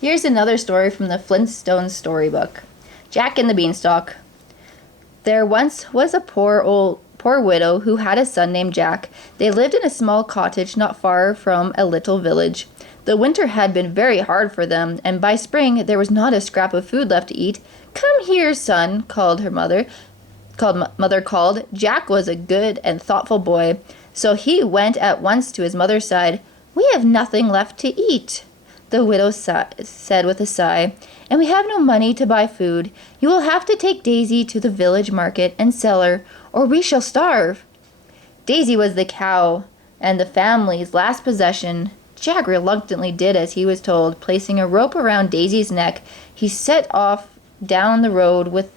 Here's another story from the Flintstones storybook. Jack and the Beanstalk. There once was a poor widow who had a son named Jack. They lived in a small cottage not far from a little village. The winter had been very hard for them, and by spring there was not a scrap of food left to eat. "Come here, son," called her mother. Mother called. Jack was a good and thoughtful boy, so he went at once to his mother's side. "We have nothing left to eat," the widow said with a sigh, "and we have no money to buy food. You will have to take Daisy to the village market and sell her, or we shall starve." Daisy was the cow and the family's last possession. Jack reluctantly did as he was told. Placing a rope around Daisy's neck, he set off down the road with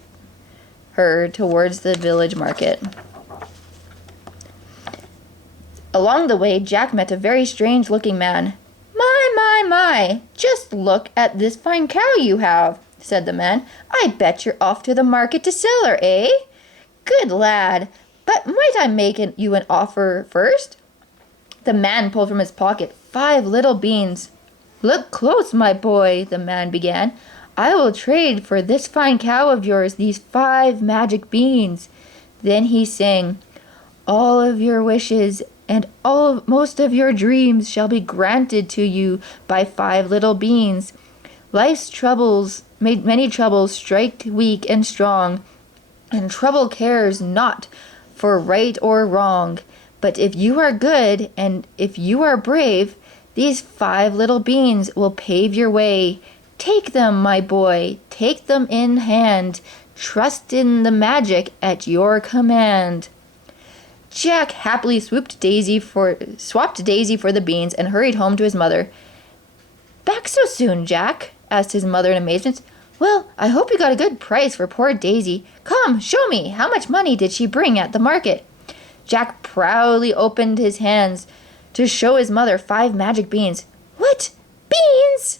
her towards the village market. Along the way, Jack met a very strange-looking man. My, just look at this fine cow you have," said the man. "I bet you're off to the market to sell her, eh? Good lad, but might I make you an offer first?" The man pulled from his pocket 5 little beans. "Look close, my boy," the man began. "I will trade for this fine cow of yours these 5 magic beans." Then he sang, "All of your wishes and most of your dreams shall be granted to you by 5 little beans. Life's troubles, many troubles, strike weak and strong, and trouble cares not for right or wrong. But if you are good and if you are brave, these 5 little beans will pave your way. Take them, my boy, take them in hand. Trust in the magic at your command." Jack happily swapped Daisy for the beans and hurried home to his mother. "Back so soon, Jack?" asked his mother in amazement. "Well, I hope you got a good price for poor Daisy. Come, show me, how much money did she bring at the market?" Jack proudly opened his hands to show his mother 5 magic beans. "What? Beans?"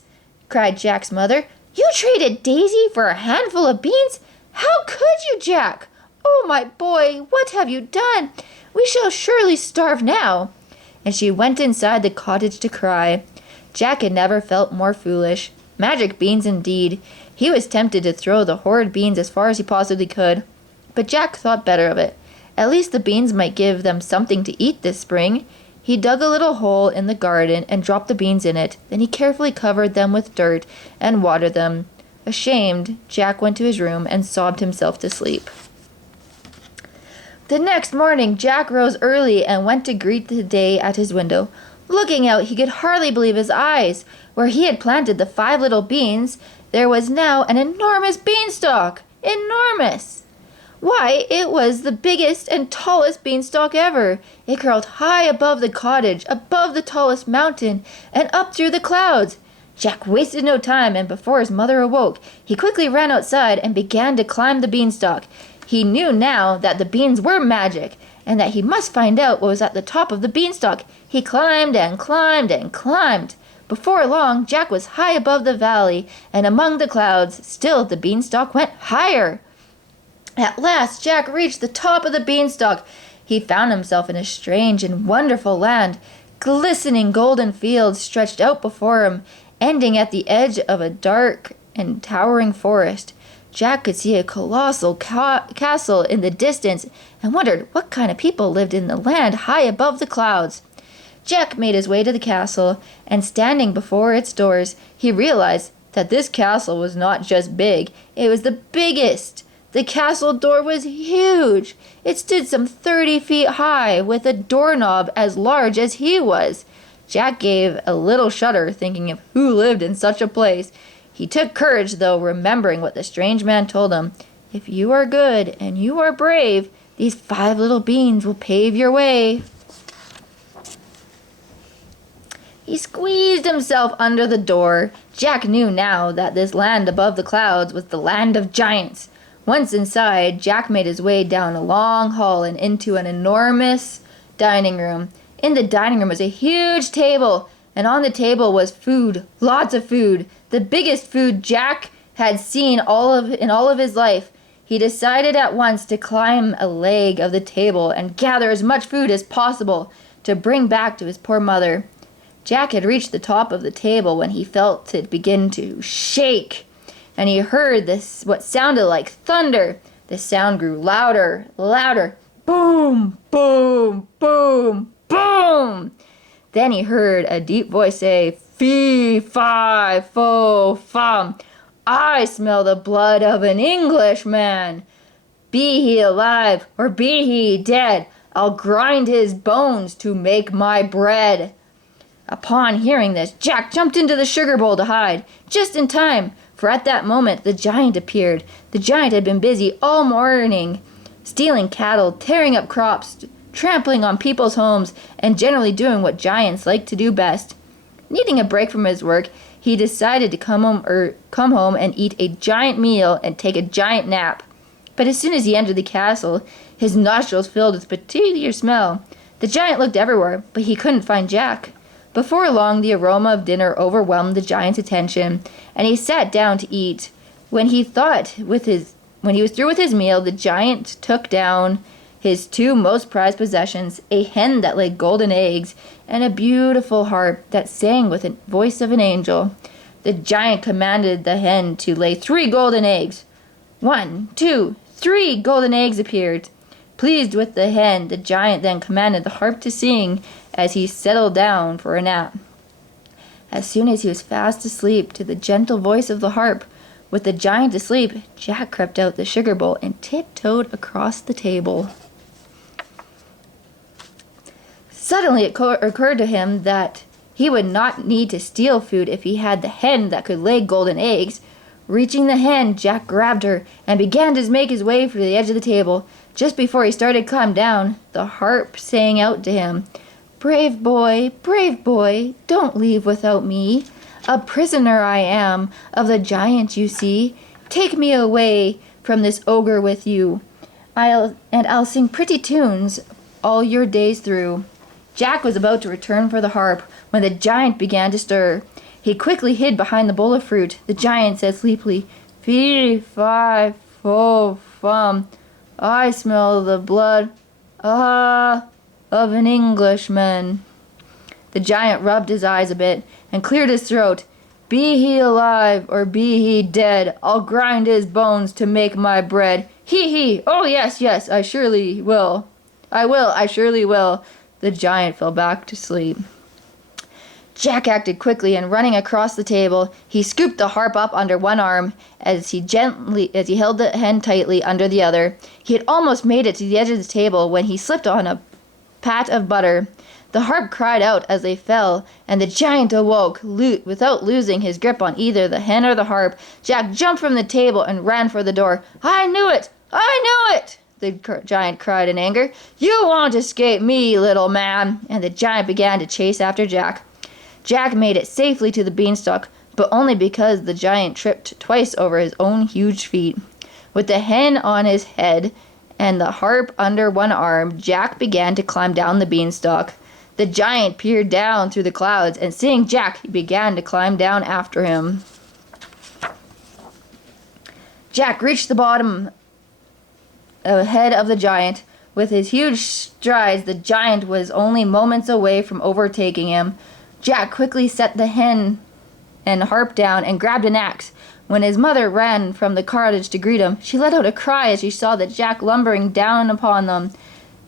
cried Jack's mother. "You traded Daisy for a handful of beans? How could you, Jack? Oh, my boy, what have you done? We shall surely starve now." And she went inside the cottage to cry. Jack had never felt more foolish. Magic beans indeed. He was tempted to throw the horrid beans as far as he possibly could. But Jack thought better of it. At least the beans might give them something to eat this spring. He dug a little hole in the garden and dropped the beans in it. Then he carefully covered them with dirt and watered them. Ashamed, Jack went to his room and sobbed himself to sleep. The next morning, Jack rose early and went to greet the day at his window. Looking out, he could hardly believe his eyes. Where he had planted the 5 little beans, there was now an enormous beanstalk. Enormous! Why, it was the biggest and tallest beanstalk ever. It curled high above the cottage, above the tallest mountain, and up through the clouds. Jack wasted no time, and before his mother awoke, he quickly ran outside and began to climb the beanstalk. He knew now that the beans were magic, and that he must find out what was at the top of the beanstalk. He climbed and climbed and climbed. Before long, Jack was high above the valley, and among the clouds. Still the beanstalk went higher. At last, Jack reached the top of the beanstalk. He found himself in a strange and wonderful land. Glistening golden fields stretched out before him, ending at the edge of a dark and towering forest. Jack could see a colossal castle in the distance and wondered what kind of people lived in the land high above the clouds. Jack made his way to the castle, and standing before its doors, he realized that this castle was not just big, it was the biggest. The castle door was huge. It stood some 30 feet high, with a doorknob as large as he was. Jack gave a little shudder, thinking of who lived in such a place. He took courage, though, remembering what the strange man told him. "If you are good and you are brave, these 5 little beans will pave your way." He squeezed himself under the door. Jack knew now that this land above the clouds was the land of giants. Once inside, Jack made his way down a long hall and into an enormous dining room. In the dining room was a huge table, and on the table was food, lots of food, the biggest food Jack had seen in all of his life. He decided at once to climb a leg of the table and gather as much food as possible to bring back to his poor mother. Jack had reached the top of the table when he felt it begin to shake, and he heard this what sounded like thunder. The sound grew louder, louder. Boom, boom, boom, boom. Then he heard a deep voice say, "Fee, fi, fo, fum. I smell the blood of an Englishman. Be he alive or be he dead, I'll grind his bones to make my bread." Upon hearing this, Jack jumped into the sugar bowl to hide, just in time, for at that moment the giant appeared. The giant had been busy all morning, stealing cattle, tearing up crops, trampling on people's homes, and generally doing what giants like to do best. Needing a break from his work, he decided to come home and eat a giant meal and take a giant nap. But as soon as he entered the castle, his nostrils filled with a peculiar smell. The giant looked everywhere, but he couldn't find Jack. Before long, the aroma of dinner overwhelmed the giant's attention, and he sat down to eat. When he was through with his meal, the giant took down his two most prized possessions, a hen that laid golden eggs, and a beautiful harp that sang with the voice of an angel. The giant commanded the hen to lay 3 golden eggs. 1, 2, 3 golden eggs appeared. Pleased with the hen, the giant then commanded the harp to sing as he settled down for a nap. As soon as he was fast asleep to the gentle voice of the harp, with the giant asleep, Jack crept out the sugar bowl and tiptoed across the table. Suddenly it occurred to him that he would not need to steal food if he had the hen that could lay golden eggs. Reaching the hen, Jack grabbed her and began to make his way for the edge of the table. Just before he started to climb down, the harp sang out to him, brave boy, don't leave without me. A prisoner I am of the giant you see. Take me away from this ogre with you. I'll sing pretty tunes all your days through." Jack was about to return for the harp when the giant began to stir. He quickly hid behind the bowl of fruit. The giant said sleepily, "Fee, fi, fo, fum. I smell the blood, of an Englishman." The giant rubbed his eyes a bit and cleared his throat. "Be he alive or be he dead, I'll grind his bones to make my bread. He. Oh, yes, I surely will. I surely will." The giant fell back to sleep. Jack acted quickly, and running across the table, he scooped the harp up under one arm as he held the hen tightly under the other. He had almost made it to the edge of the table when he slipped on a pat of butter. The harp cried out as they fell, and the giant awoke. Without losing his grip on either the hen or the harp, Jack jumped from the table and ran for the door. I knew it! The giant cried in anger. "You won't escape me, little man!" And the giant began to chase after Jack. Jack made it safely to the beanstalk, but only because the giant tripped twice over his own huge feet. With the hen on his head and the harp under one arm, Jack began to climb down the beanstalk. The giant peered down through the clouds, and seeing Jack, he began to climb down after him. Jack reached the bottom ahead of the giant. With his huge strides, the giant was only moments away from overtaking him. Jack quickly set the hen and harp down and grabbed an axe. When his mother ran from the cottage to greet him, she let out a cry as she saw that Jack lumbering down upon them.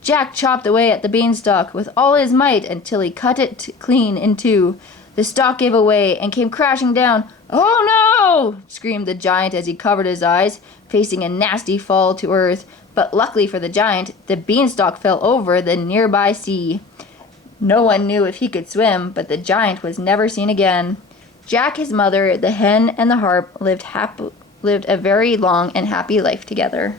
Jack chopped away at the beanstalk with all his might until he cut it clean in two. The stalk gave away and came crashing down. "Oh no!" screamed the giant as he covered his eyes, facing a nasty fall to earth. But luckily for the giant, the beanstalk fell over the nearby sea. No one knew if he could swim, but the giant was never seen again. Jack, his mother, the hen, and the harp lived a very long and happy life together.